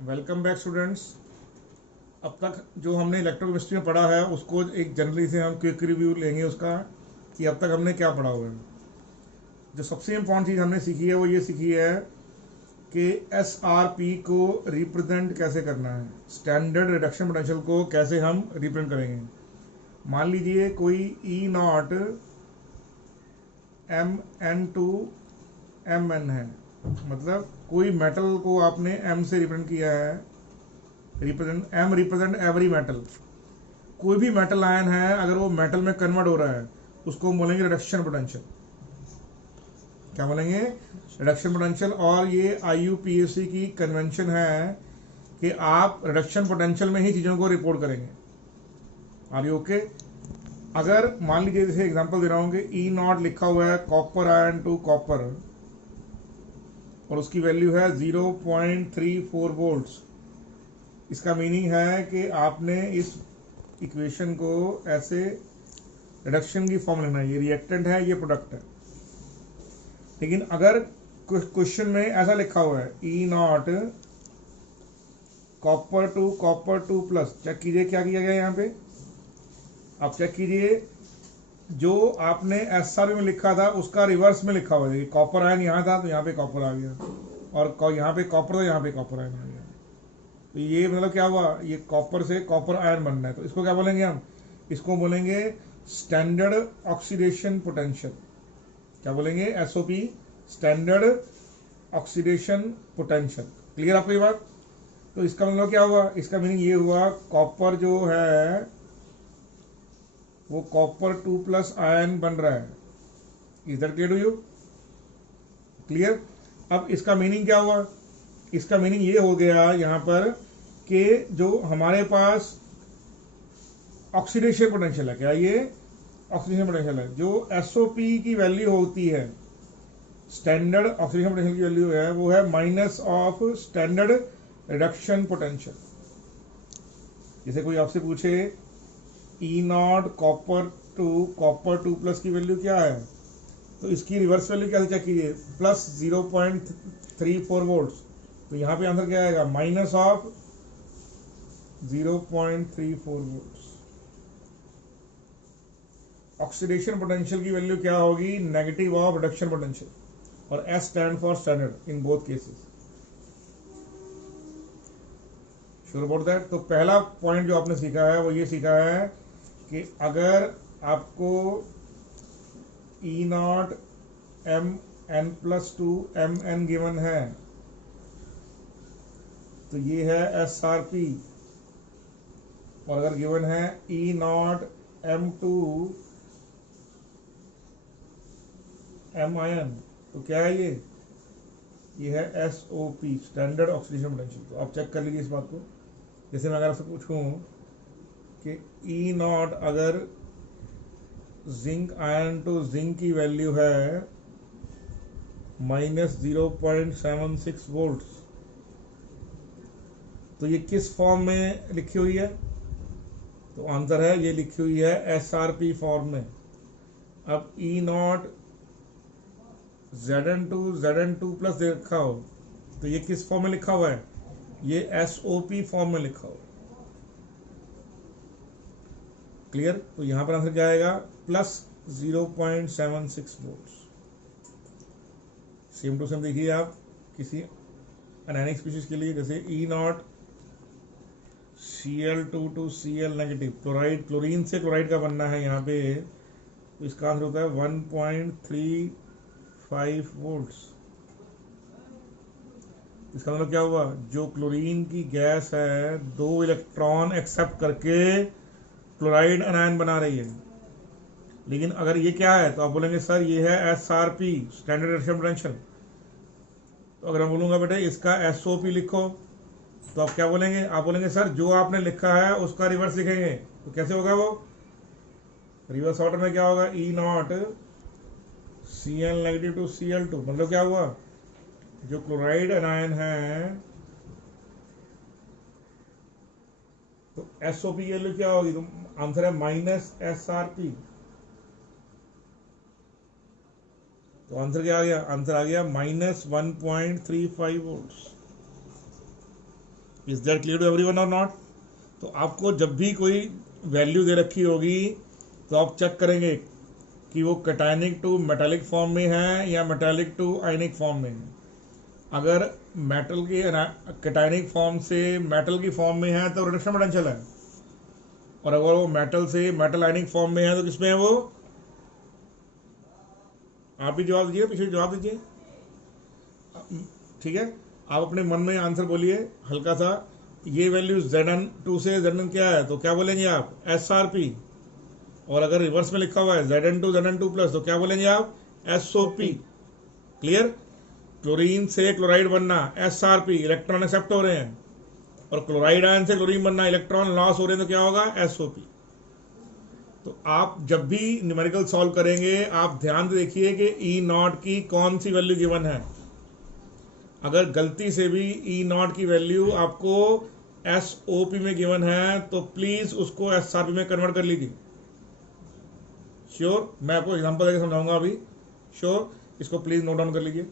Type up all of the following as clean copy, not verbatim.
Welcome back students. अब तक जो हमने इलेक्ट्रोकेमिस्ट्री में पढ़ा है उसको एक जनरली से हम क्विक रिव्यू लेंगे उसका कि अब तक हमने क्या पढ़ा हुआ है। जो सबसे इम्पोर्टेंट चीज़ हमने सीखी है वो ये सीखी है कि एस आर पी को रिप्रेजेंट कैसे करना है, स्टैंडर्ड रिडक्शन पोटेंशियल को कैसे हम रिप्रेजेंट करेंगे। मान लीजिए कोई E not M N to M N है, मतलब कोई मेटल को आपने एम से रिप्रेजेंट किया है। Represent M represent every metal. कोई भी मेटल आयन है अगर वो मेटल में कन्वर्ट हो रहा है उसको बोलेंगे रिडक्शन पोटेंशियल। क्या बोलेंगे? Reduction potential. और ये IUPAC की कन्वेंशन है कि आप रिडक्शन पोटेंशियल में ही चीज़ों को रिपोर्ट करेंगे। Are you okay? अगर मान लीजिए जैसे एग्जांपल दे रहा हूँ कि ई नॉट लिखा हुआ है कॉपर आयन टू कॉपर और उसकी वैल्यू है 0.34 वोल्ट्स। इसका मीनिंग है कि आपने इस इक्वेशन को ऐसे रिडक्शन की फॉर्म लेना है। ये रिएक्टेंट है, ये प्रोडक्ट है। लेकिन अगर क्वेश्चन में ऐसा लिखा हुआ है E naught copper two plus, check कीजिए क्या किया गया यहाँ पे। आप चेक कीजिए, जो आपने SR में लिखा था उसका रिवर्स में लिखा हुआ है। कॉपर आयन यहाँ था तो यहाँ पे कॉपर आ गया, और यहाँ पे कॉपर था, यहाँ पे कॉपर आयन आ गया। तो ये मतलब क्या हुआ, ये कॉपर से कॉपर आयन बनना है। तो इसको क्या बोलेंगे हम? इसको बोलेंगे स्टैंडर्ड ऑक्सीडेशन पोटेंशियल। क्या बोलेंगे? SOP, standard oxidation potential. Clear आपको ये बात? तो इसका मतलब क्या हुआ? इसका मीनिंग ये हुआ कॉपर जो है वो कॉपर 2+ आयन बन रहा है। Is that clear to you? Clear. अब इसका मीनिंग क्या हुआ? इसका मीनिंग ये हो गया यहाँ पर कि जो हमारे पास ऑक्सीडेशन पोटेंशियल है, क्या ये ऑक्सीडेशन पोटेंशियल है, जो SOP की वैल्यू होती है, स्टैंडर्ड ऑक्सीडेशन पोटेंशियल की वैल्यू है, वो है minus of standard reduction potential. जैसे कोई आपसे पूछे ई नॉट कॉपर टू प्लस की वैल्यू क्या है, तो इसकी रिवर्स वैल्यू कैसे चेक कीजिए? Plus 0.34 volt. तो यहाँ पे आंसर क्या आएगा? Minus of 0.34 volt. Oxidation potential की वैल्यू क्या होगी? नेगेटिव ऑफ रिडक्शन पोटेंशियल, और S stand for standard in both cases. Sure about that? तो पहला पॉइंट जो आपने सीखा है वो ये सीखा है कि अगर आपको E naught M n+2 MN given है तो ये है SRP, और अगर गिवन है ई नॉट M2 MIN तो क्या है ये है SOP, स्टैंडर्ड ऑक्सीडेशन पोटेंशियल। तो आप चेक कर लीजिए इस बात को। जैसे मैं अगर आपसे पूछूं कि ई नॉट अगर जिंक आयन टू जिंक की वैल्यू है माइनस 0.76 वोल्ट, तो ये किस फॉर्म में लिखी हुई है? तो आंसर है ये लिखी हुई है SRP फॉर्म में। अब ई नॉट Zn2 प्लस दे रखा हो तो ये किस फॉर्म में लिखा हुआ है? ये SOP फॉर्म में लिखा हुआ है। क्लियर? तो यहां पर आंसर क्या आएगा? Plus 0.76 volt. Same to same देखिए आप किसी अनायनिक स्पीशीज के लिए, जैसे E naught Cl2 to Cl negative, chloride, chlorine से क्लोराइड का बनना है यहाँ पे, तो इसका आंसर होता है 1.35 वोल्ट्स। इसका मतलब क्या हुआ? जो क्लोरीन की गैस है 2 इलेक्ट्रॉन एक्सेप्ट करके क्लोराइड अनायन बना रही है। लेकिन अगर ये क्या है तो आप बोलेंगे सर ये है SRP, स्टैंडर्ड रिडक्शन पोटेंशियल। तो अगर मैं बोलूंगा बेटा इसका SOP लिखो तो आप क्या बोलेंगे? आप बोलेंगे सर जो आपने लिखा है उसका रिवर्स लिखेंगे। तो कैसे होगा वो? रिवर्स ऑर्डर में क्या होगा? E naught Cl negative to Cl2, मतलब क्या हुआ? जो क्लोराइड अनायन है तो SOP की वैल्यू क्या होगी? तो आंसर है माइनस SRP। तो आंसर क्या आ गया? आंसर आ गया minus 1.35 volt. Is that clear to everyone और नॉट? तो आपको जब भी कोई वैल्यू दे रखी होगी तो आप चेक करेंगे कि वो कैटायनिक टू मेटालिक फॉर्म में है या मेटालिक टू आयनिक फॉर्म में है। अगर मेटल के कैटायनिक फॉर्म से मेटल की फॉर्म में है तो रिडक्शन पोटेंशियल है, और अगर वो मेटल से मेटल आयनिक फॉर्म में है तो किसमें है वो? आप भी जवाब दीजिए, पीछे जवाब दीजिए। ठीक है, आप अपने मन में आंसर बोलिए हल्का सा। ये वैल्यू Zn2 से Zn क्या है तो क्या बोलेंगे आप? SRP। और अगर रिवर्स में लिखा हुआ है Zn2 प्लस तो क्या बोलेंगे आप? SOP। क्लियर? क्लोरीन से क्लोराइड बनना SRP, इलेक्ट्रॉन एक्सेप्ट हो रहे हैं, और क्लोराइड आयन से क्लोरीन बनना इलेक्ट्रॉन लॉस हो रहे हैं तो क्या होगा? SOP। तो आप जब भी न्यूमेरिकल सॉल्व करेंगे आप ध्यान से देखिए कि E0 की कौन सी वैल्यू गिवन है। अगर गलती से भी E0 की वैल्यू आपको SOP में गिवन है तो प्लीज उसको SRP में कन्वर्ट कर लीजिए। श्योर? मैं आपको एग्जांपल देकर समझाऊंगा अभी। श्योर? इसको प्लीज नोट डाउन कर लीजिए।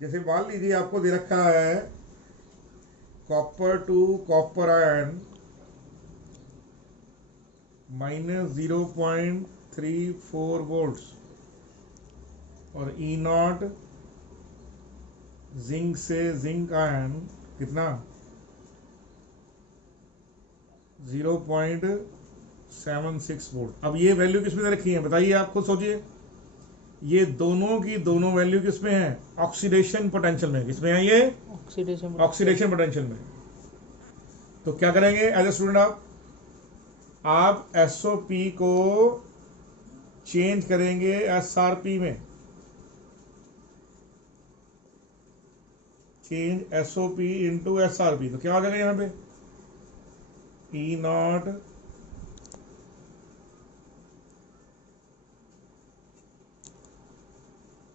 जैसे मान लीजिए आपको दे रखा है copper two copper ion -0.34 volts, और E0 जिंक से जिंक आयन कितना? 0.76 वोल्ट। अब ये वैल्यू किस में दे रखी है बताइए, आप खुद सोचिए। ये दोनों की दोनों वैल्यू किस में है? ऑक्सीडेशन पोटेंशियल में। किस में है ये? ऑक्सीडेशन पोटेंशियल में। तो क्या करेंगे एज ए स्टूडेंट? आप SOP को चेंज करेंगे SRP में। चेंज SOP इंटू SRP, तो क्या हो जाएगा यहाँ पे? E0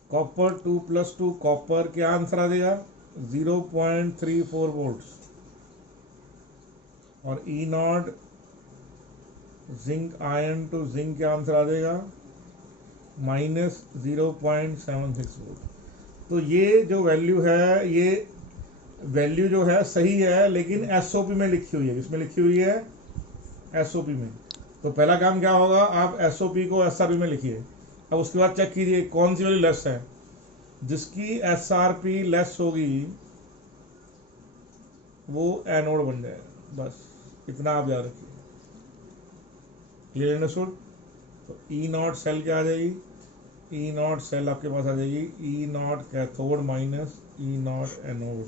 कॉपर 2 + 2 कॉपर, क्या आंसर आ जाएगा? 0.34 वोल्ट्स, और E0 zinc ion to zinc, क्या आंसर आ जाएगा? -0.76 वोल्ट। तो ये जो वैल्यू है, ये वैल्यू जो है सही है, लेकिन SOP में लिखी हुई है। किसमें लिखी हुई है? SOP में। तो पहला काम क्या होगा, आप SOP को SRP में लिखिए। अब उसके बाद चेक कीजिए कौन सी वैल्यू लेस है। जिसकी SRP लेस होगी वो एनोड बन जाएगा। बस इतना आप याद रखिए। Clear understood? तो E0 सेल क्या आ जाएगी? E0 सेल आपके पास आ जाएगी E0 cathode minus E0 anode.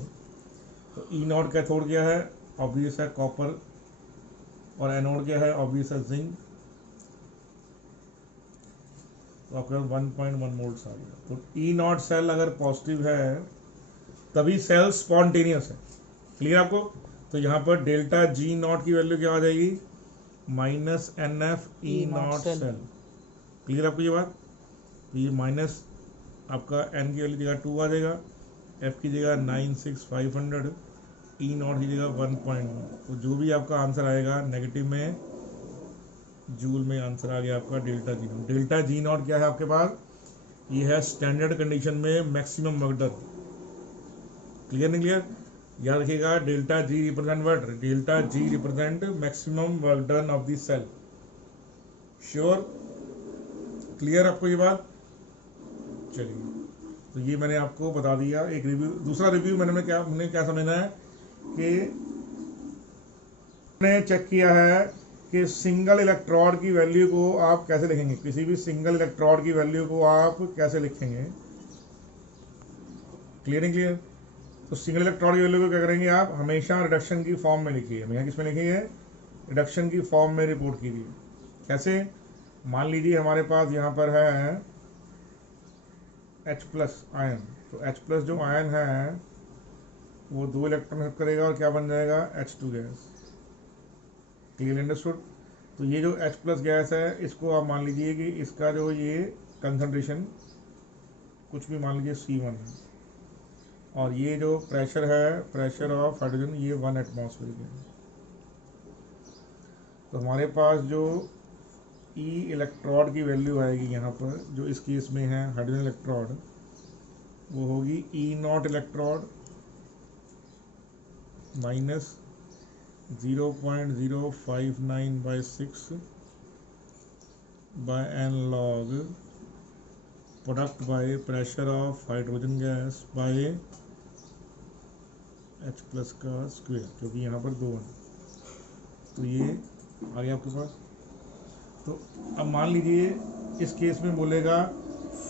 तो E0 कैथोड क्या है? ऑब्वियस है कॉपर, और एनोड क्या है? ऑब्वियस है जिंक। तो आपके पास 1.1 वोल्ट्स आ गया। तो E0 सेल अगर पॉजिटिव है तभी सेल स्पॉन्टेनियस है। क्लियर आपको? तो यहाँ पर डेल्टा G0 की वैल्यू क्या आ जाएगी? -NF E0 cell. क्लियर आपको ये बात? तो ये माइनस आपका N की वैल्यू जगह 2 आ जाएगा, F की जगह 96500, E0 की जगह 1.1। तो जो भी आपका आंसर आएगा नेगेटिव में जूल में आंसर आ गया आपका डेल्टा G0। डेल्टा G0 क्या है आपके पास? ये है स्टैंडर्ड कंडीशन में मैक्सिमम वर्क डन। क्लियर नहीं क्लियर? याद रखिएगा, delta G represent what? Delta G represent maximum work done of the cell. Sure? Clear आपको ये बात? चलिए, तो ये मैंने आपको बता दिया। एक रिव्यू, दूसरा रिव्यू मैंने क्या समझना है कि मैंने चेक किया है कि सिंगल इलेक्ट्रोड की वैल्यू को आप कैसे लिखेंगे। किसी भी सिंगल इलेक्ट्रोड की वैल्यू को आप कैसे लिखेंगे? क्लियर नहीं क्लियर? तो सिंगल इलेक्ट्रोड की वैल्यू को क्या करेंगे आप? हमेशा रिडक्शन की फॉर्म में लिखिए। हमेशा किस में लिखिए? रिडक्शन की फॉर्म में रिपोर्ट कीजिए। कैसे? मान लीजिए हमारे पास यहाँ पर है H+ आयन। तो H+ जो आयन है वो 2 इलेक्ट्रॉन एक्सेप्ट करेगा और क्या बन जाएगा? H2 gas. Clear understood? तो ये जो H+ गैस है इसको आप मान लीजिए कि इसका जो ये कंसंट्रेशन कुछ भी मान लीजिए C1 है, और ये जो प्रेशर है, प्रेशर ऑफ हाइड्रोजन, ये 1 एटमॉस्फेयर है। तो हमारे पास जो E इलेक्ट्रोड की वैल्यू आएगी यहाँ पर, जो इस केस में है हाइड्रोजन इलेक्ट्रोड, वो होगी E0 electrode minus 0.059/6 by n log product by pressure of hydrogen gas by H plus का स्क्वायर, क्योंकि यहाँ पर 2 है तो ये आ गया आपके पास। तो अब मान लीजिए इस केस में बोलेगा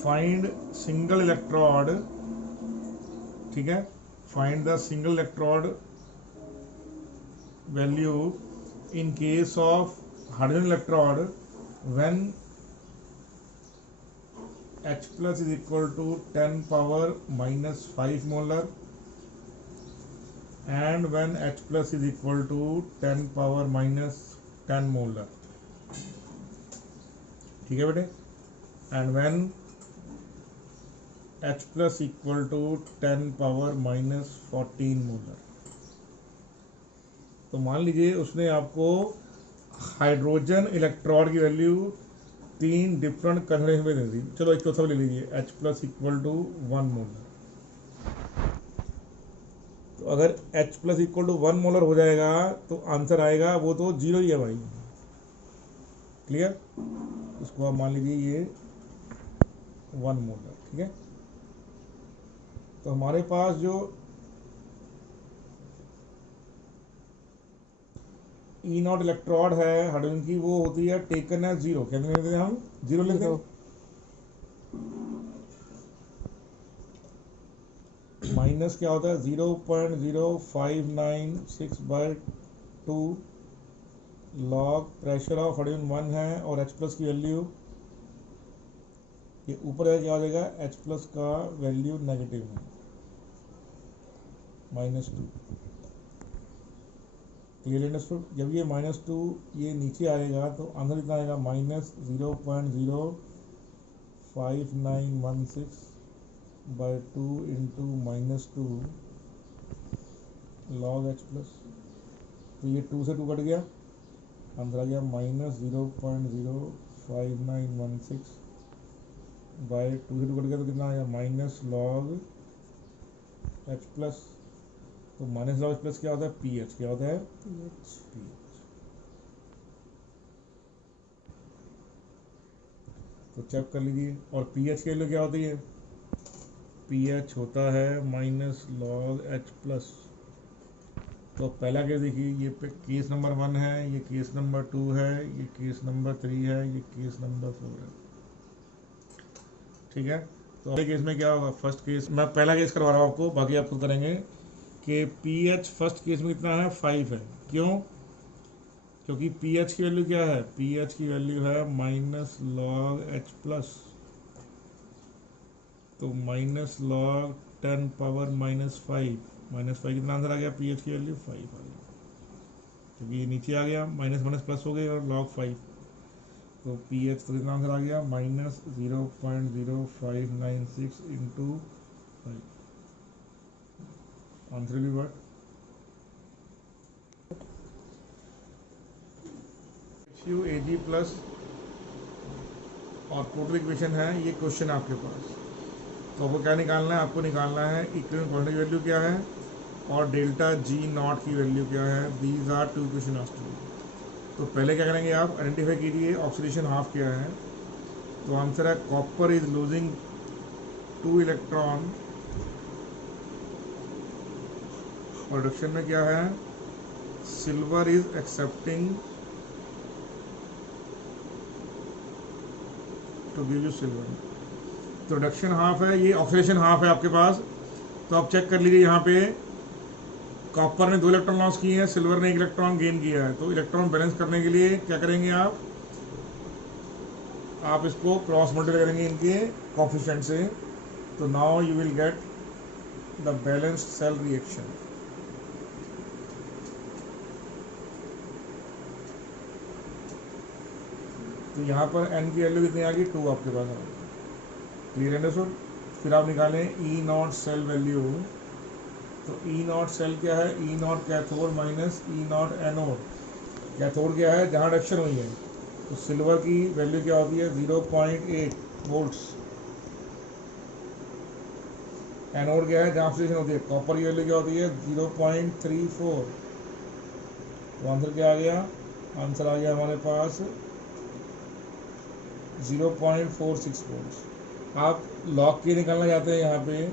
फाइंड सिंगल इलेक्ट्रोड, ठीक है, find the single electrode value in case of hydrogen electrode when H plus is equal to 10 power minus 5 molar and when H plus is equal to 10 power minus 10 molar, ठीक है बेटे, and when H plus equal to 10 power minus 14 molar। तो मान लीजिए उसने आपको hydrogen electrode की value 3 different concentration में दे दी। चलो एक चौथा ले लीजिए, H plus equal to 1 molar. तो अगर H plus equal to 1 molar हो जाएगा तो आंसर आएगा वो तो 0 ही है भाई, क्लियर। इसको आप मान लीजिए ये 1 मोलर, ठीक है। तो हमारे पास जो ई नॉट इलेक्ट्रोड है हाइड्रोजन की वो होती है टेकन एज 0, क्या लेते हैं हम 0 लेते हैं। माइनस क्या होता है 0.0596/2 लॉग प्रेशर ऑफ हाइड्रोजन 1 है और H प्लस की वैल्यू ये ऊपर है, क्या हो जाएगा H प्लस का वैल्यू नेगेटिव है -2, क्लियर अंडरस्टूड। जब ये -2 ये नीचे आएगा तो आंसर कितना आएगा -0.05916/2 इंटू -2 लॉग H प्लस। तो ये 2 से 2 कट गया, आंसर आ गया -0.05916/2 से 2 कट गया तो कितना आया माइनस लॉग H प्लस। तो माइनस लॉग H प्लस क्या होता है पीएच, क्या होता है पीएच। तो चेक कर लीजिए। और पीएच के लिए क्या होती है, पीएच होता है माइनस लॉग H प्लस। तो पहला केस देखिए, ये केस नंबर 1 है, ये केस नंबर 2 है, ये केस नंबर 3 है, ये केस नंबर 4 है, ठीक है। तो अगले केस में क्या होगा, फर्स्ट केस मैं पहला केस करवा रहा हूँ आपको, बाकी आप खुद करेंगे कि पीएच फर्स्ट केस में कितना है 5 है। क्यों, क्योंकि पीएच की वैल्यू क्या है, पीएच की वैल्यू है माइनस लॉग H प्लस। तो माइनस लॉग 10 पावर -5 कितना आंसर आ गया, पीएच की वैल्यू 5 आ गया, क्योंकि ये नीचे आ गया माइनस माइनस प्लस हो गई और लॉग 5। तो पीएच तो कितना आंसर आ गया -0.0596 इंटू 5, आंसर भी वर्क। Ag प्लस और टोटल इक्वेशन है, ये क्वेश्चन आपके पास। तो आपको क्या निकालना है, आपको निकालना है इक्विवेलेंट क्वांटिटी वैल्यू क्या है और डेल्टा G नॉट की वैल्यू क्या है। These are 2 equation after. तो पहले क्या करेंगे आप आइडेंटिफाई कीजिए ऑक्सीडेशन हाफ क्या है। तो आंसर है copper is losing 2 electron. Production में क्या है, silver is accepting to give you silver. Production half है, ये ऑक्सीडेशन हाफ है आपके पास। तो आप चेक कर लीजिए, यहाँ पे कॉपर ने 2 इलेक्ट्रॉन लॉस किए हैं, सिल्वर ने 1 इलेक्ट्रॉन गेन किया है। तो इलेक्ट्रॉन बैलेंस करने के लिए क्या करेंगे आप इसको क्रॉस मल्टीप्लाई करेंगे इनके कोएफिशिएंट से। तो now you will get the balanced cell reaction. तो यहाँ पर n की वैल्यू कितनी आ गई 2 आपके पास आ गई, क्लियर अंडरस्टूड। फिर आप निकालें ई नॉट सेल वैल्यू। तो ई नॉट सेल क्या है, E naught cathode minus E naught anode. Cathode क्या है जहाँ रिएक्शन हुई है। तो सिल्वर की वैल्यू क्या होती है 0.8 वोल्ट्स। एनोड क्या है, जहाँ ऑक्सीडेशन होती है, कॉपर की वैल्यू क्या होती है 0.34। तो आंसर क्या आ गया, आंसर आ गया हमारे पास 0.46 वोल्ट। आप लॉग के निकालना चाहते हैं यहाँ पे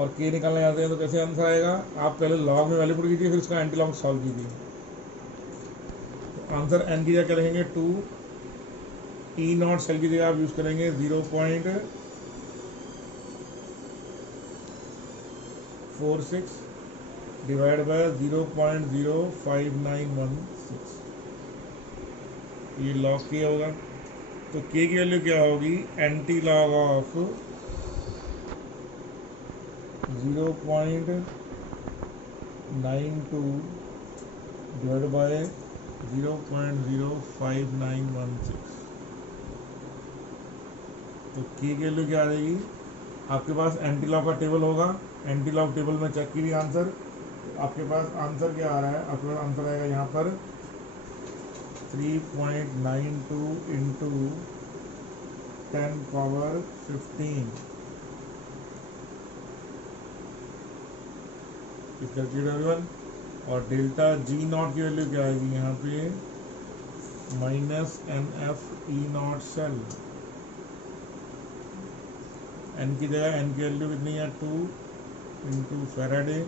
और के निकालना चाहते हैं तो कैसे आंसर आएगा, आप पहले लॉग में वैल्यू पुट कीजिए, फिर उसका एंटी लॉग सॉल्व कीजिए। तो आंसर एन की जगह क्या लिखेंगे 2, ई नॉट सेल की जगह आप यूज़ करेंगे 0.46 डिवाइड बाय 0.05916, ये लॉग के होगा। तो के की वैल्यू क्या होगी, anti log of 0.92 divide by 0.05916। तो के की वैल्यू क्या आ जाएगी, आपके पास एंटी लॉग का टेबल होगा, एंटी लॉग टेबल में चेक कीजिए आंसर। तो आपके पास आंसर क्या आ रहा है, आपके पास आंसर आएगा यहाँ पर 3.92 इंटू 10 पावर 15। इस कैलकुलेटर और डेल्टा जी नॉट की वैल्यू क्या आएगी यहाँ पे -NF E naught cell. N की जगह एन की वैल्यू कितनी है 2 into Faraday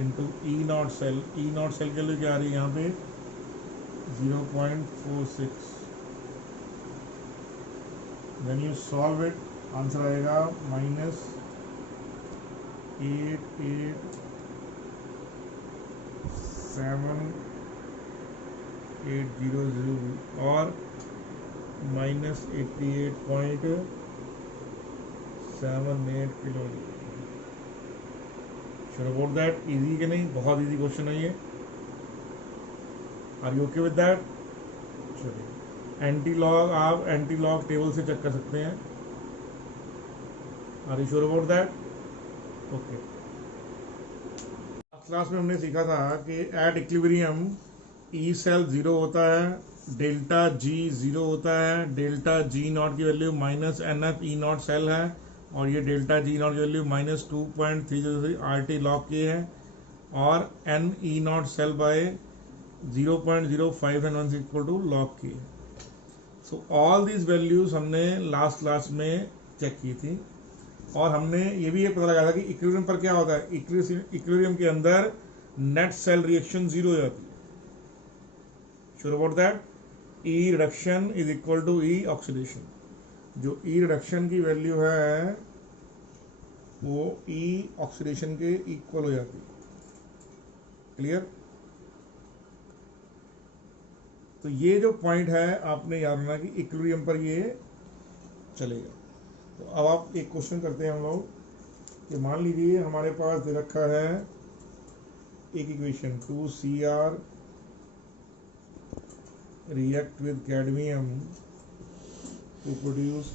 into E naught cell. E naught cell की वैल्यू क्या आ रही है यहाँ पे 0.46। When you solve it answer आएगा -887800 और -88.78 kilo. Sure about that, easy के नहीं, बहुत इजी क्वेश्चन है ये। Are you okay with that? चलिए, एंटी लॉग आप एंटी लॉग टेबल से चेक कर सकते हैं। Are you sure about that? Okay. Class में हमने सीखा था कि एट इक्विलिब्रियम ई सेल 0 होता है, डेल्टा जी 0 होता है, डेल्टा जी नॉट की value -NF E naught cell है और ये डेल्टा जी नॉट की वैल्यू -2.303 RT लॉग की है और N E naught cell by 0.05 equal to log की है। सो ऑल दीज वैल्यूज हमने लास्ट क्लास में चेक की थी और हमने ये भी पता लगाया था कि इक्विलिब्रियम पर क्या होता है, इक्विलिब्रियम के अंदर नेट सेल रिएक्शन 0 हो जाती है। Sure about that? E reduction is equal to E oxidation. जो ई रिडक्शन की वैल्यू है वो ई ऑक्सीडेशन के इक्वल हो जाती है। क्लियर? तो ये जो पॉइंट है आपने याद रखना कि इक्विलिब्रियम पर ये चलेगा। तो अब आप एक क्वेश्चन करते हैं हम लोग कि मान लीजिए हमारे पास दे रखा है एक equation 2Cr react with cadmium to produce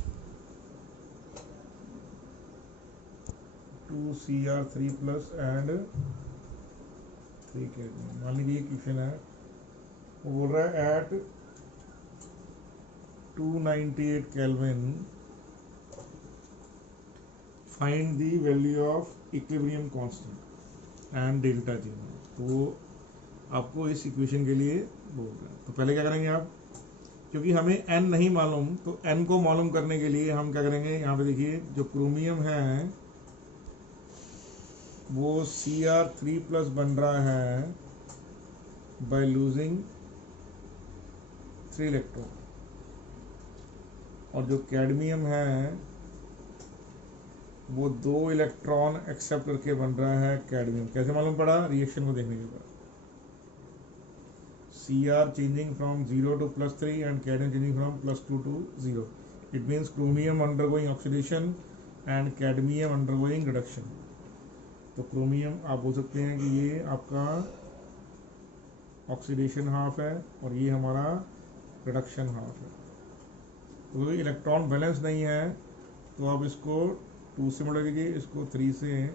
2Cr3 plus and 3 cadmium। मान लीजिए इक्वेशन है, वो बोल रहा है at 298 kelvin find the value of equilibrium constant and delta G. तो आपको इस इक्वेशन के लिए बोल रहे हैं। तो पहले क्या करेंगे आप, क्योंकि हमें एन नहीं मालूम तो एन को मालूम करने के लिए हम क्या करेंगे, यहाँ पे देखिए जो क्रोमियम है वो Cr3 प्लस बन रहा है बाय लूजिंग 3 इलेक्ट्रॉन और जो कैडमियम है वो 2 इलेक्ट्रॉन एक्सेप्ट करके बन रहा है कैडमियम। कैसे मालूम पड़ा, रिएक्शन को देखने के बाद। Cr changing from 0 to +3 and cadmium changing from +2 to 0. It means chromium undergoing oxidation and cadmium undergoing reduction. तो क्रोमियम आप बोल सकते हैं कि ये आपका ऑक्सीडेशन हाफ है और ये हमारा रिडक्शन हाफ है। तो इलेक्ट्रॉन बैलेंस नहीं है तो आप इसको 2 से मल्टीप्लाई कीजिए, इसको 3 से,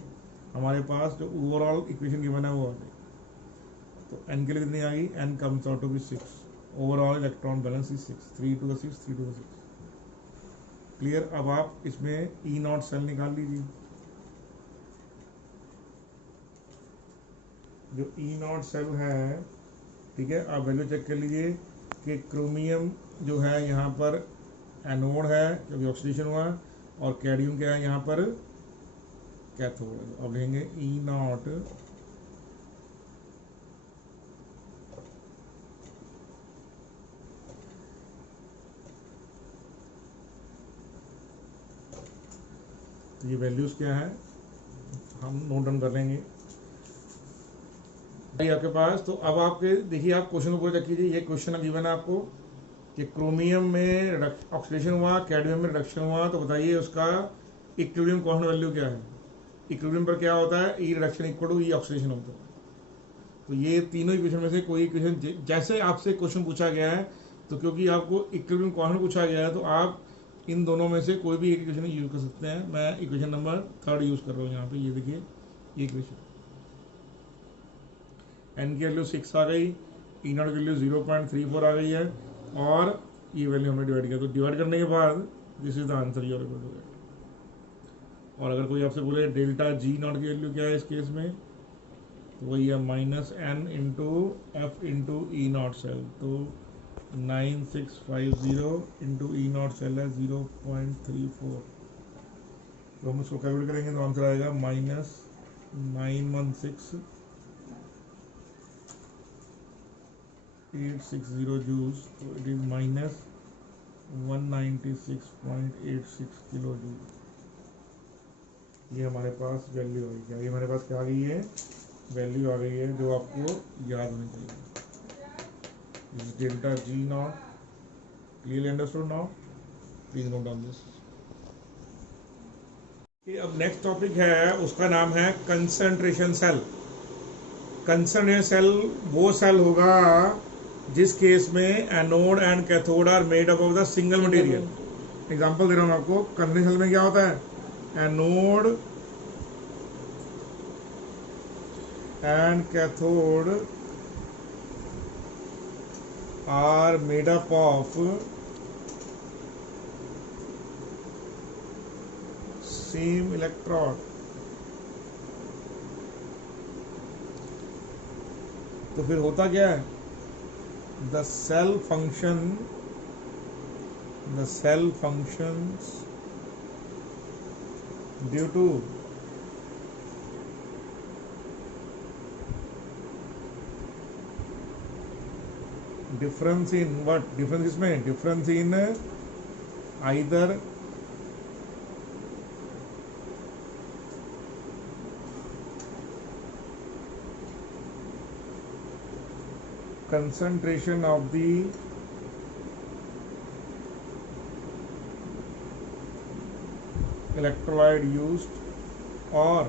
हमारे पास जो ओवरऑल इक्वेशन गिवन है वो आ गई। तो n के लिए कितनी आ गई, n comes out to be 6। Overall electron balance is 6, 3 to the 6, 3 to the 6। Clear. अब आप इसमें ई नॉट सेल निकाल लीजिए। जो ई नॉट सेल है, ठीक है, आप वैल्यू चेक कर लीजिए कि क्रोमियम जो है यहाँ पर एनोड है जब ऑक्सीडेशन हुआ, और कैडमियम क्या है यहाँ पर कैथोड। अब लेंगे ई नॉट तो ये वैल्यूज क्या है हम नोट डाउन कर लेंगे आपके पास। तो अब आपके देखिए, आप क्वेश्चन को चेक कीजिए। ये क्वेश्चन गिवन है आपको कि क्रोमियम में ऑक्सीडेशन हुआ, कैडमियम में रिडक्शन हुआ, तो बताइए उसका इक्विलिब्रियम कांस्टेंट वैल्यू क्या है। इक्विलिब्रियम पर क्या होता है, E reduction equal to E oxidation होता है। तो ये तीनों इक्वेशन में से कोई इक्वेशन, जैसे आपसे क्वेश्चन पूछा गया है, तो क्योंकि आपको इक्विलिब्रियम कांस्टेंट पूछा गया है, तो आप इन दोनों में से कोई भी एक इक्वेशन यूज कर सकते हैं। मैं इक्वेशन नंबर 3 यूज कर रहा हूँ यहाँ पे। ये देखिए, ये इक्वेशन एन की वैल्यू 6 आ गई, ई नॉट की वैल्यू 0.34 आ गई है, और ये वैल्यू हमने डिवाइड किया। तो डिवाइड करने के बाद this is the answer your equal to that. और अगर कोई आपसे बोले डेल्टा जी नॉट की वैल्यू क्या है इस केस में, तो वही है -n into F into E naught cell. तो 9650 इंटू ई नॉट सेल है 0.34। तो हम उसको कैलकुलेट करेंगे तो आंसर आएगा -916860 जूल्स। तो इट इज -196.86 किलो जूल। ये हमारे पास वैल्यू आ गई। क्या ये हमारे पास क्या आ गई है, वैल्यू आ गई है जो आपको याद होनी चाहिए। This is delta G naught. Clearly understood now? Please note down this. अब नेक्स्ट टॉपिक है, उसका नाम है कंसंट्रेशन सेल। कंसंट्रेशन सेल वो सेल होगा जिस केस में anode and cathode are made up of the single material. Example दे रहा हूं आपको। कंसंट्रेशन सेल में क्या होता है, anode and cathode are made up of same electrode। तो फिर होता क्या है, the cell functions due to difference in what, difference इसमें difference in either concentration of the electrolyte used or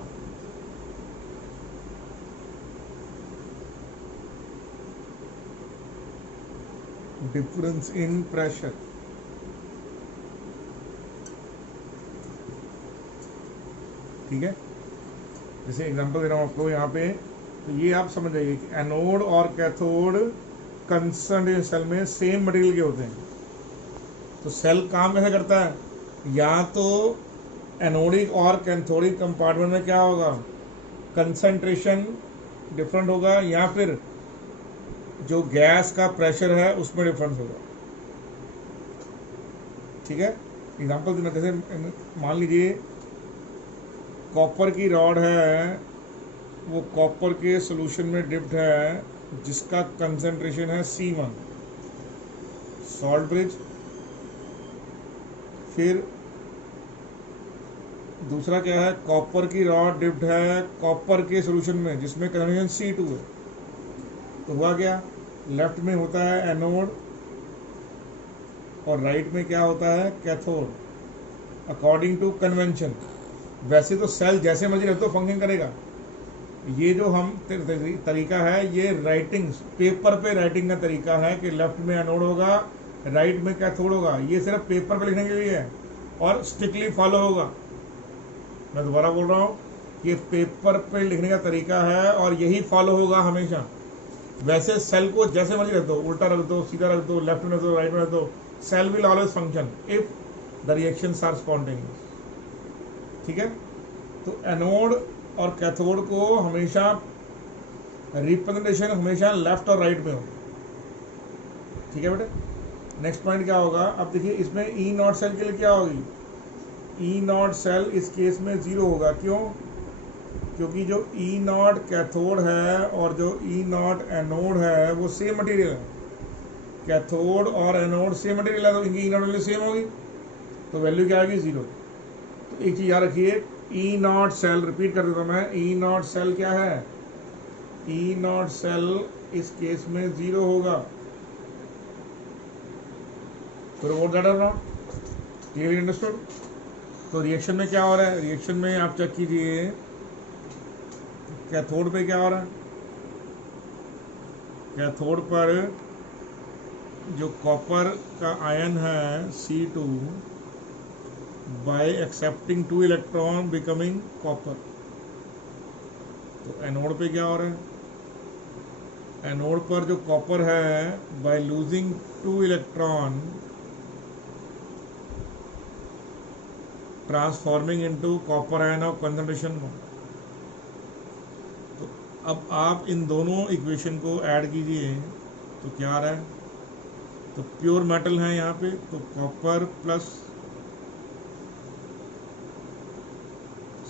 difference in pressure। ठीक है, जैसे एग्जांपल दे रहा हूं आपको यहाँ पे। तो ये आप समझ जाइए कि एनोड और कैथोड कंसंट्रेशन सेल में सेम मटेरियल के होते हैं। तो सेल काम कैसे करता है, या तो एनोडिक और कैथोडिक कंपार्टमेंट में क्या होगा, कंसंट्रेशन डिफरेंट होगा, या फिर जो गैस का प्रेशर है उसमें डिफरेंस होगा। ठीक है, एग्जांपल देना, जैसे मान लीजिए कॉपर की रॉड है, वो कॉपर के सॉल्यूशन में डिप्ड है जिसका कंसंट्रेशन है C1 सॉल्ट ब्रिज। फिर दूसरा क्या है, कॉपर की रॉड डिप्ड है कॉपर के सॉल्यूशन में जिसमें कंसंट्रेशन C2 है। तो हुआ क्या, लेफ्ट में होता है एनोड और राइट में क्या होता है, कैथोड, अकॉर्डिंग टू कन्वेंशन। वैसे तो सेल जैसे मर्जी रहे तो फंक्शन करेगा। ये जो हम तरीका है, ये राइटिंग पेपर पे राइटिंग का तरीका है कि लेफ्ट में एनोड होगा, राइट में कैथोड होगा। ये सिर्फ पेपर पे लिखने के लिए है और स्ट्रिक्टली फॉलो होगा। मैं दोबारा बोल रहा हूँ, ये पेपर पे लिखने का तरीका है और यही फॉलो होगा हमेशा। वैसे सेल को जैसे मर्जी रख दो, उल्टा रख दो, सीधा रख दो, लेफ्ट में रख दो, राइट में रख दो, cell will always function if the reactions are spontaneous. ठीक है, तो एनोड और कैथोड को हमेशा रिप्रेजेंटेशन हमेशा लेफ्ट और राइट में हो। ठीक है बेटे, नेक्स्ट पॉइंट क्या होगा, अब देखिए इसमें ई नॉट सेल के लिए क्या होगी, ई नॉट सेल इस केस में 0 होगा। क्यों? क्योंकि जो ई नॉट कैथोड है और जो ई नॉट एनोड है वो सेम मटेरियल है। कैथोड और एनोड सेम मटेरियल है, तो इनकी ई नॉट वैल्यू सेम होगी, तो वैल्यू क्या आएगी 0। तो एक चीज़ याद रखिए, ई नॉट सेल, रिपीट कर देता हूँ मैं, ई नॉट सेल क्या है, ई नॉट सेल इस केस में 0 होगा। तो वोट दैट और नॉट, क्लियरली अंडरस्टूड। तो रिएक्शन में क्या हो रहा है, रिएक्शन में आप चेक कीजिए कैथोड पे क्या हो रहा है। कैथोड पर जो कॉपर का आयन है C2 bye accepting 2 electron becoming copper. तो एनोड पे क्या हो रहा है, एनोड पर जो कॉपर है by losing 2 electron transforming into copper ion of concentration 1। तो अब आप इन दोनों इक्वेशन को ऐड कीजिए तो क्या आ रहा है, तो प्योर मेटल है यहाँ पे, तो copper plus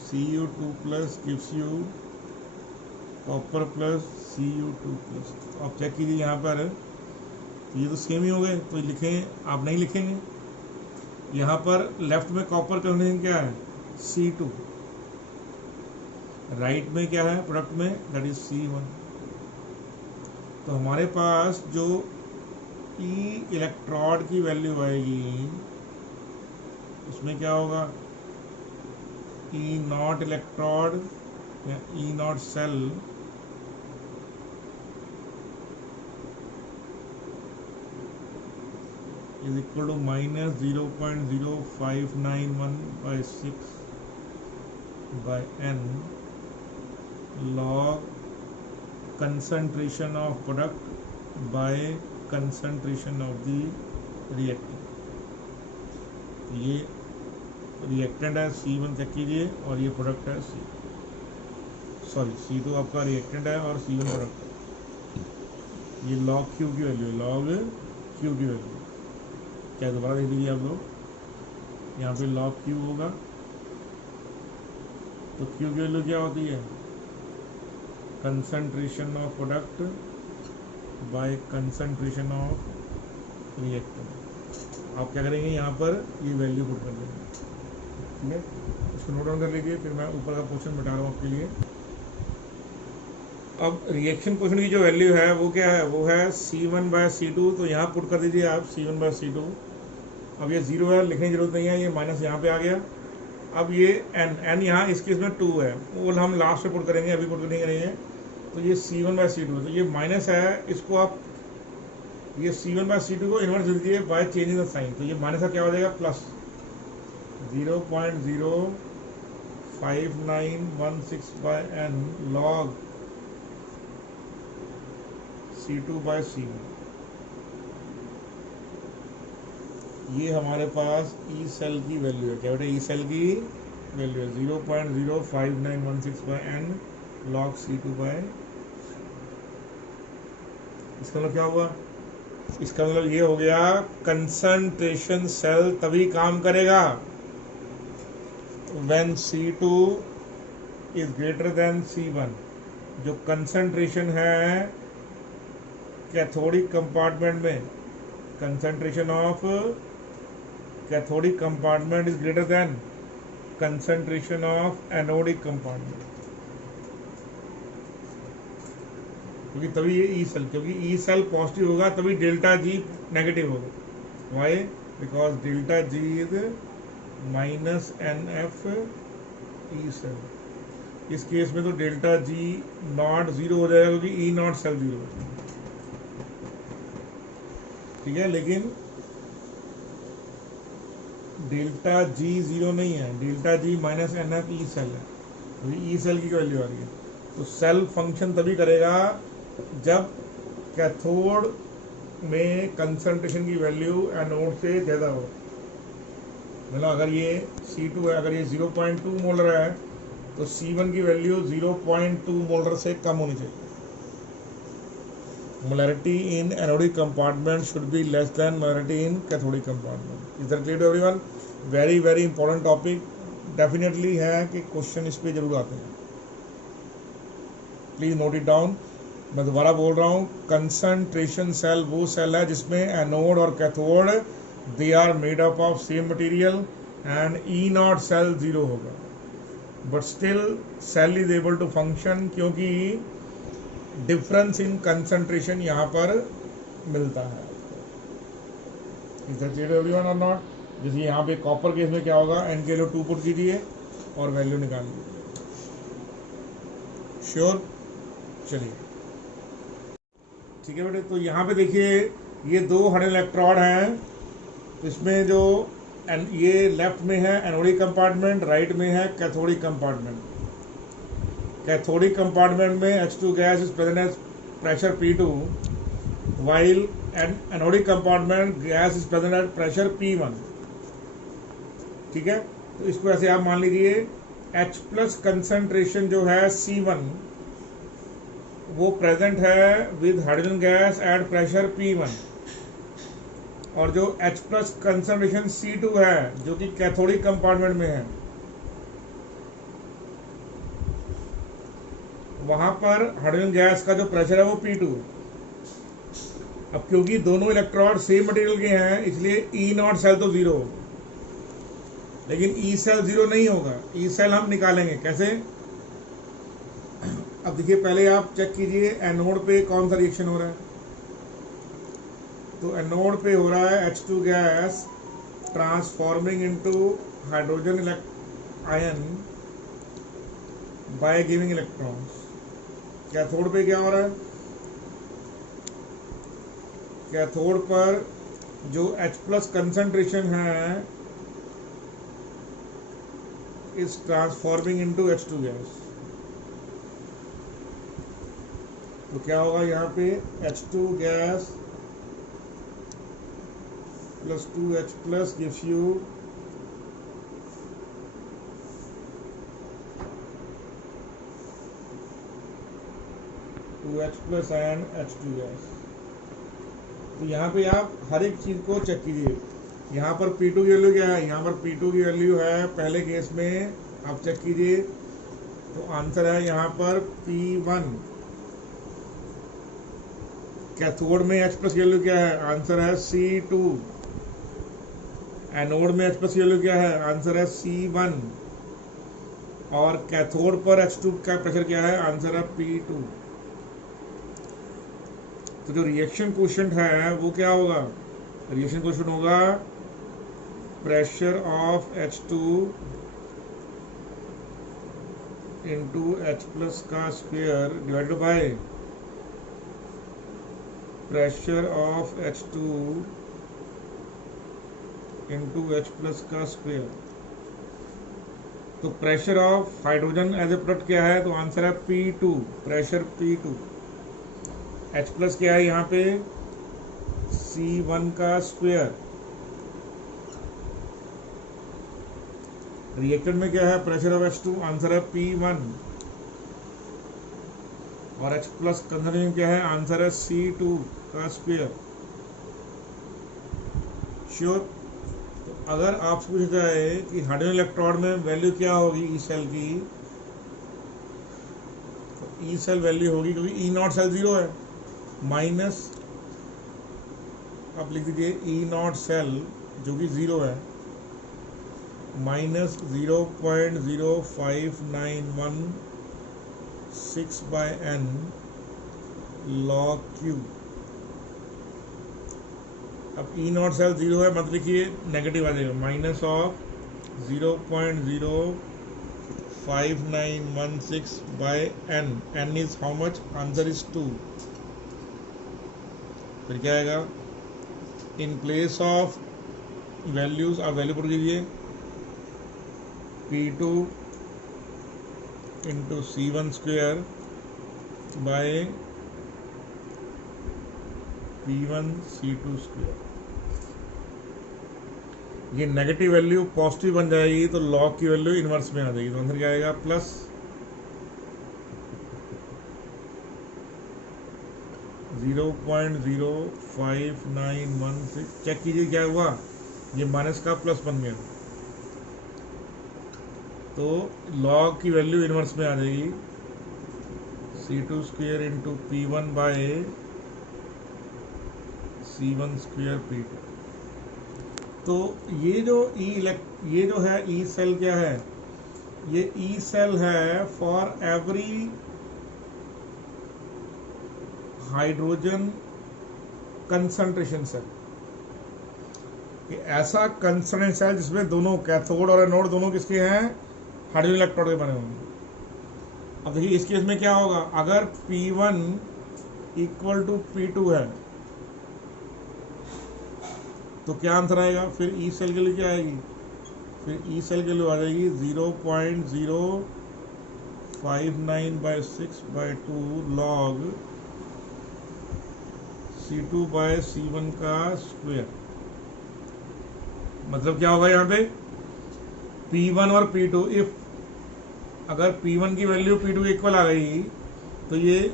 Cu2 plus gives you copper plus Cu2 plus. तो आप चेक कीजिए यहाँ पर, तो ये तो सेम ही हो गए, तो लिखें, आप नहीं लिखेंगे। यहाँ पर लेफ्ट में कॉपर कंसंट्रेशन क्या है C2, राइट में क्या है प्रोडक्ट में, दैट इज C1। तो हमारे पास जो ई इलेक्ट्रोड की वैल्यू आएगी उसमें क्या होगा, ई नॉट इलेक्ट्रोड या E naught cell is equal to minus 0.0591 by 6 by n log concentration of product by concentration of the reactant। ये रिएक्टेंट है C1 चेक कीजिए, और ये प्रोडक्ट है C2 आपका रिएक्टेंट है और C1 प्रोडक्ट है। ये log Q की वैल्यू है, log Q की वैल्यू क्या, दोबारा देख लीजिए आप लोग, यहाँ पे log Q होगा, तो Q की वैल्यू क्या होती है, concentration of product by concentration of reactant. आप क्या करेंगे, यहाँ पर ये वैल्यू पुट कर देंगे। ठीक है, इसको नोट डाउन कर लीजिए, फिर मैं ऊपर का क्वेश्चन बता रहा हूँ आपके लिए। अब रिएक्शन क्वेश्चन की जो वैल्यू है वो क्या है, वो है C1 बाय C2। तो यहाँ पुट कर दीजिए आप C1 बाय C2। अब ये 0 है, लिखने की जरूरत नहीं है, ये माइनस यहाँ पे आ गया। अब ये n यहाँ इस केस में 2 है, वो हम लास्ट में पुट करेंगे, अभी पुट नहीं करेंगे। तो ये C1 बाय C2, तो ये माइनस है, इसको आप ये C1 बाय C2 को इन्वर्स लिख दीजिए बाय चेंजिंग द साइन। तो ये माइनस का क्या हो जाएगा, plus 0.05916 by n log C2 by C1। ये हमारे पास ई सेल की वैल्यू है, क्या बेटा, ई सेल की वैल्यू है 0.05916 by n log C2 bye. इसका मतलब क्या हुआ, इसका मतलब ये हो गया, कंसंट्रेशन सेल तभी काम करेगा when C2 is greater than C1। जो कंसंट्रेशन है कैथोडिक कंपार्टमेंट में, concentration of cathodic compartment is greater than concentration of anodic compartment. क्योंकि तभी ये ई सेल, क्योंकि ई सेल पॉजिटिव होगा तभी डेल्टा जी नेगेटिव होगा। Why, because delta G is minus N F E cell. इस case में तो डेल्टा जी नॉट 0 हो जाएगा क्योंकि ई नॉट सेल 0 है। ठीक है, लेकिन डेल्टा जी 0 नहीं है, delta G minus N F E cell है, तो ई सेल की वैल्यू आ रही है। तो सेल फंक्शन तभी करेगा जब कैथोड में कंसंट्रेशन की वैल्यू एनोड से ज़्यादा हो। मतलब अगर ये C2 है, अगर ये 0.2 मोलर है तो C1 की वैल्यू 0.2 मोलर से कम होनी चाहिए। Molarity in anodic compartment should be less than molarity in cathodic compartment. Is that clear to everyone? Very very important topic definitely है कि क्वेश्चन इस पे जरूर आते हैं, प्लीज नोट इट डाउन। मैं दोबारा बोल रहा हूँ, कंसंट्रेशन सेल वो सेल है जिसमें एनोड और cathode they are made up of same material and E naught cell zero होगा, but still cell is able to function क्योंकि डिफरेंस इन कंसंट्रेशन यहाँ पर मिलता है। इज दैट क्लियर एवरीवन और नॉट? जैसे यहाँ पे कॉपर केस में क्या होगा, एन के लिए 2 पुट कीजिए और वैल्यू निकाल लीजिए। श्योर? चलिए ठीक है बेटे। तो यहाँ पे देखिए ये 2 हरे इलेक्ट्रोड हैं, इसमें जो ये लेफ्ट में है एनोडिक कंपार्टमेंट, राइट में है कैथोडिक कंपार्टमेंट। कैथोडिक कंपार्टमेंट में H2 gas is present as pressure P2 while anodic compartment gas is present at pressure P1। ठीक है, तो इसको ऐसे आप मान लीजिए H प्लस कंसंट्रेशन जो है C1 वो प्रेजेंट है with hydrogen gas at pressure P1, और जो H प्लस कंसंट्रेशन C2 है जो कि कैथोडिक कंपार्टमेंट में है वहां पर हाइड्रोजन गैस का जो प्रेशर है वो P2। अब क्योंकि दोनों इलेक्ट्रोड सेम मटेरियल के हैं इसलिए ई नॉट सेल तो जीरो होगा, लेकिन ई सेल जीरो नहीं होगा। ई सेल हम निकालेंगे कैसे? अब देखिए पहले आप चेक कीजिए एनोड पे कौन सा रिएक्शन हो रहा है। तो एनोड पे हो रहा है H2 gas transforming into hydrogen ion by giving electrons. Cathode पे क्या हो रहा है? कैथोड पर जो H प्लस कंसंट्रेशन है is transforming into H2 gas. तो क्या होगा यहाँ पे H2 gas plus 2H plus gives you 2H plus and H2 gas. तो यहाँ पे आप हर एक चीज को चेक कीजिए। यहाँ पर P2 की वैल्यू क्या है? यहाँ पर P2 की वैल्यू है पहले केस में, आप चेक कीजिए तो आंसर है यहाँ पर P1। कैथोड में H प्लस की वैल्यू क्या है? आंसर है C2। एनोड में H प्लस की वैल्यू क्या है? आंसर है C1। और कैथोड पर H2 का प्रेशर क्या है? आंसर है P2। तो जो रिएक्शन कोएफिशिएंट है वो क्या होगा? रिएक्शन कोएफिशिएंट होगा pressure of H2 into H plus का square divided by pressure of H2 into H plus का स्क्वायर। तो pressure of hydrogen as a product क्या है? तो आंसर है P2, pressure P2। H plus क्या है यहाँ पे? C1 का स्क्वायर। रिएक्टेंट में क्या है? प्रेशर ऑफ H2, आंसर है P1। और H प्लस कंसंट्रेशन क्या है? आंसर है C2 का स्क्वायर। श्योर? तो अगर आपसे पूछा जाए कि हाइड्रोजन इलेक्ट्रोड में वैल्यू क्या होगी ई सेल की, तो ई सेल वैल्यू होगी, क्योंकि ई नॉट सेल जीरो है, माइनस आप लिख दीजिए ई नॉट सेल जो कि जीरो है माइनस 0.05916/n log Q। अब ई नॉट सेल जीरो है, मतलब लिखिए नेगेटिव आ जाएगा, minus of 0.05916/n। n is how much? Answer is 2। फिर क्या आएगा? इन प्लेस ऑफ वैल्यूज आप वैल्यू पुट कीजिए P2 into C1 square by P1 C2 square. ये नेगेटिव वैल्यू पॉजिटिव बन जाएगी तो लॉग की वैल्यू इनवर्स में आ जाएगी। तो आंसर क्या आएगा? प्लस 0.05916। चेक कीजिए क्या हुआ, ये माइनस का प्लस बन गया, तो लॉग की वैल्यू इनवर्स में आ जाएगी। C2 square into P1 bye C1 square P2। तो ये जो ये जो है ई सेल क्या है? ये ई सेल है for every hydrogen concentration cell. ऐसा कंसंट्रेशन सेल जिसमें दोनों कैथोड और एनोड दोनों किसके हैं? हाइड्रोजन इलेक्ट्रोड के बने होंगे। अब देखिए इस केस में क्या होगा, अगर P1 इक्वल टू P2 है तो क्या आंसर आएगा? फिर ई सेल के लिए क्या आएगी? फिर ई सेल के लिए आ जाएगी 0.059/6/2 लॉग C2 बाय C1 का स्क्वायर। मतलब क्या होगा यहाँ पे? P1 और P2 इफ अगर P1 की वैल्यू P2 के इक्वल आ गई तो ये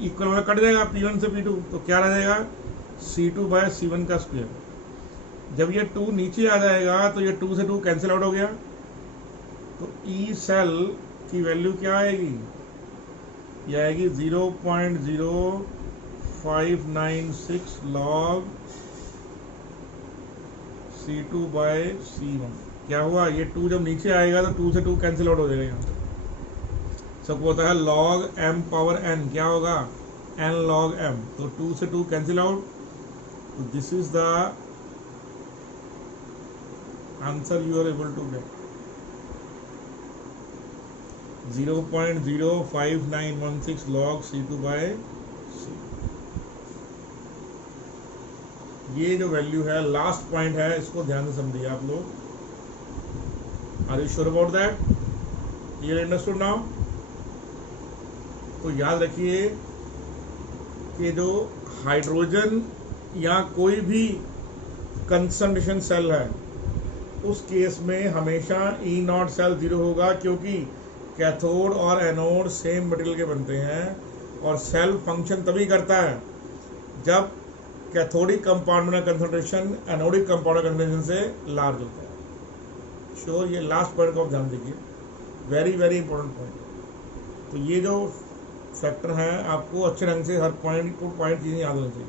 इक्वल में कट जाएगा P1 से P2, तो क्या रह जाएगा? C2 बाय C1 का स्क्वायर। जब ये 2 नीचे आ जाएगा तो ये 2 से 2 कैंसिल आउट हो गया, तो ई सेल की वैल्यू क्या आएगी? ये आएगी 0.0596 लॉग C2 बाय C1। क्या हुआ? ये 2 जब नीचे आएगा तो 2 से 2 कैंसिल आउट हो जाएगा यहाँ पे। सबको होता है log m पावर n, क्या होगा? n log m। तो 2 से 2 कैंसिल आउट, तो this is the answer you are able to get. 0.05916 log C2 by C। ये जो वैल्यू है लास्ट पॉइंट है, इसको ध्यान से समझिए आप लोग। Are you sure about that? Clear understood now? तो याद रखिए कि जो हाइड्रोजन या कोई भी कंसंट्रेशन सेल है उस केस में हमेशा ई नॉट सेल 0 होगा, क्योंकि कैथोड और एनोड सेम मटेरियल के बनते हैं और सेल फंक्शन तभी करता है जब कैथोडिक कंपाउंड में कंसंट्रेशन एनोडिक कंपाउंड कंसंट्रेशन से लार्ज होता है। श्योर, ये लास्ट पॉइंट को आप ध्यान दीजिए, वेरी वेरी इंपॉर्टेंट पॉइंट। तो ये जो फैक्टर है आपको अच्छे ढंग से हर पॉइंट चीजें याद होनी चाहिए,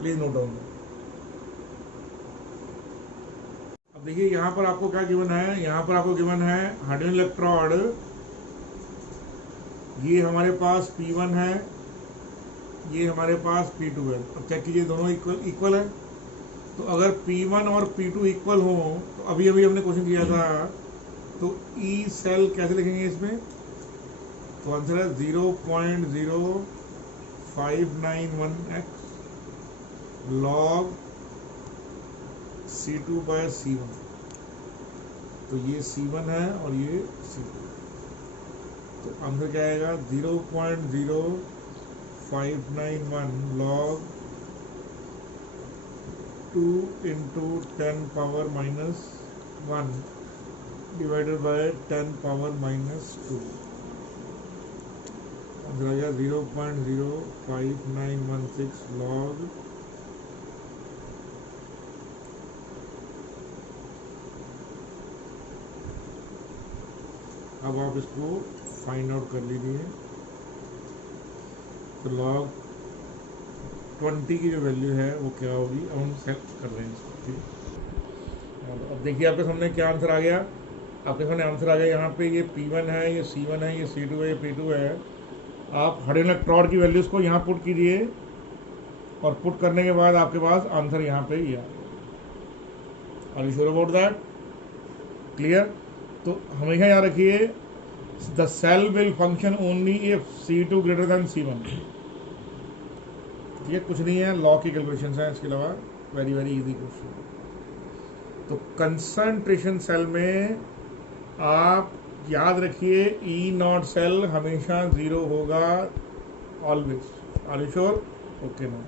प्लीज नोट डाउन। अब देखिए यहाँ पर आपको क्या गिवन है? यहाँ पर आपको गिवन है हाइड्रोजन इलेक्ट्रोड, ये हमारे पास P1 है, ये हमारे पास P2 है। अब चेक कीजिए दोनों इक्वल है। तो अगर P1 और P2 इक्वल हो तो अभी अभी हमने क्वेश्चन किया था, तो ई सेल कैसे लिखेंगे इसमें? तो आंसर है 0.0591x log C2 by C1। तो ये C1 है और ये C2, तो आंसर क्या आएगा? 0.0591 log 2 into 10 power minus 1 divided by 10 power minus 2। Answer आएगा 0.05916 log अब आप इसको फाइंड आउट कर लीजिए। तो log 20 की जो वैल्यू है वो क्या होगी, अब हम सेट कर रहे हैं इसको। ठीक, अब देखिए आपके सामने क्या आंसर आ गया। आपके सामने आंसर आ गया, यहाँ पे ये P1 है, ये C1 है, ये C2 है, ये P2 है। आप हाइड्रोजन इलेक्ट्रोड की वैल्यूज को यहाँ पुट कीजिए और पुट करने के बाद आपके पास आंसर यहाँ पे ही आ गया। Are you sure about that? Clear? तो हमेशा याद रखिए the cell will function only if C2 greater than C1। ये कुछ नहीं है, लॉ की कैलकुलेशन है, इसके अलावा वेरी वेरी इजी क्वेश्चन। तो कंसंट्रेशन सेल में आप याद रखिए ई नॉट सेल हमेशा 0 होगा, always. Are you sure? Okay ना।